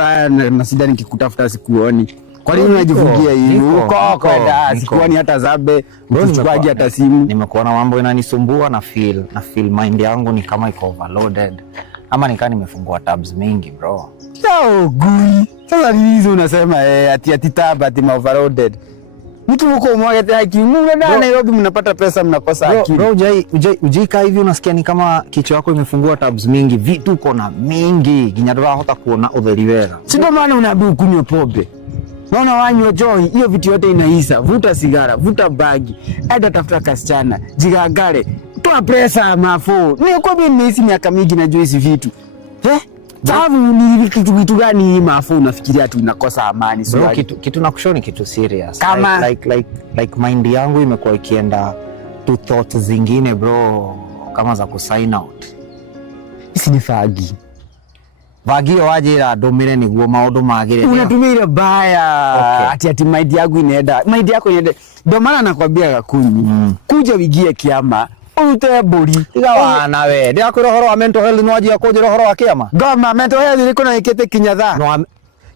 expire na sida nikikutafuta sikuoni. Kwa nini unajivugia hivi? Uko kwenda sikuoni hata zabe, mchukuaji hata simu. Nimekuona mambo inanisumbua na feel mind yangu ni kama iko overloaded. Ama nikaa nimefungua tabs mingi bro. Chao gui. Sasa ni hizo unasema ati tab ati overloaded. Mtu uko mmoja tena kimunga na Nairobi mnapata pesa mnakosa akili. Bro, ujai hivi unasikia ni kama kichwa yako imefungua tabs mingi, vitu uko na mingi, ginyadora hota kuona utheri wega. Si ndio maana unaambiwa kunywa pombe. Naona wanywa joy, hiyo vitu yote inaisha. Vuta sigara, vuta bagi, enda tafuta kasichana, jigagare, toa pesa mafu. Ni kwa mimi nimeishi miaka mingi najua hizi vitu. Sababu ni kitu gani mafu unafikiria tu unakosa amani? Bro, kitu nakushoni kitu serious. Kama like mind yangu imekuwa ikienda to thoughts zingine bro, kama za kusign out. Isi ni fagi. Vagio wajira domire niguo maundu magire. Unatumia baya. Ati mind yangu inaenda. Mind yako inaenda. Ndio maana nakwambia Gakunyi. Kuja wigie kiama. Ute buri. Tiga wana we. Ndia kwira horo wa mental health no ajia kujira horo wa kiama. Goma mental health liko na ikete kinyatha. No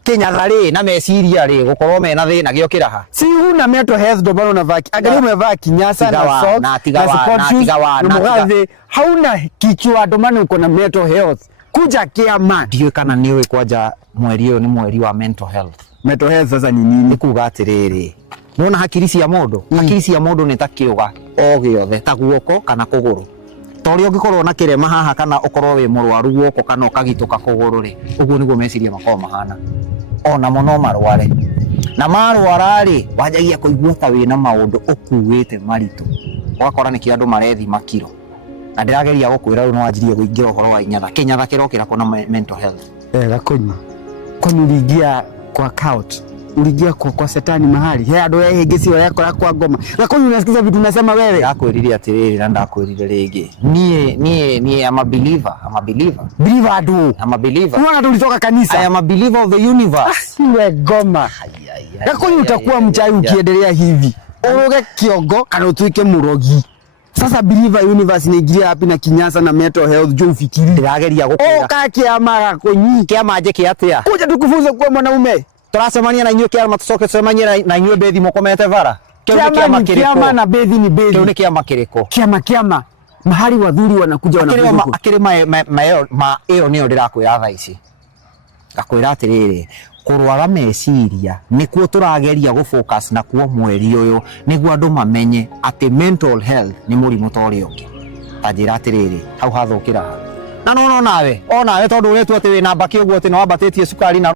kinyatha ri na meciria ri gukorwo mena thina gio kiraha. Si una mental health ndio bado unavaa. Angalia umevaa kinyasa na socks. Na tiga wana. Hauna kichwa ndio maana uko na mental health. Kuja kiama. Ndio kana niwe kwaja mweri uyu ni mweri wa mental health. Mental health sasa ni nini? Ni kuga atiriri. Nona hakiri cia mundu, hakiri cia mundu ni ta kiuga o giothe ta guoko kana kuguru. Tori ungikorwo na kirema haha kana ukorwo wi murwaru guoko kana ukagituka kuguru ri, uguo niguo meciria makao mahana. Ona muno marware. Na marwara ri, wajagia kuigua ta wina maundu ukuwite maritu. Wakora ni kiandu marethi makiro. Na ndirageria gukwira no wajirie kuingira uhoro wa inyatha. Kinyatha kirokira kuna mental health. Gakunyi. Kwani uliingia kwa couch? Uliingia kwa setani mahali? He ando yehegesi wala yako kwa ngoma. Gakunyi unasikiza vitu unasema wewe? Ndakwirire atiriri na ndakwirire ringi. Nie am a believer. Believer adu. I'm a believer. Unaona tulitoka kanisa. I am a believer of the universe. Siwe goma. Gakunyi utakuwa mchai ukiendelea hivi. Uroge kiongo kana utuike murogi. Sasa believer universe ni ingilia hapi na kinyasa na mental health jo ufikiri. Ndirageria gukira. Oka kiama Gakunyi. Kiama aje kiatia. Kuja tukufunze kuwa mwanaume. Turasemania na inyuĩ kiama tucoke tucemanie na inyuĩ bethi mukomete bara. Kiama na bethi ni bethi. Kiu ni kiama kiriko. Kiama. Mahali wadhuri wanakuja wanakuja. Akiri ma eo nio ndirakwira tha ici. Gakwira atiriri kurwara meciria nikuo turageria gufocus na kuo mweri uyu niguo andu mamenye ati mental health ni murimu tori ungi. Tajira atiriri hau hathukira. Na no nawe tondu uretu ati wina mbaki uguo ati no wambatetie sukari na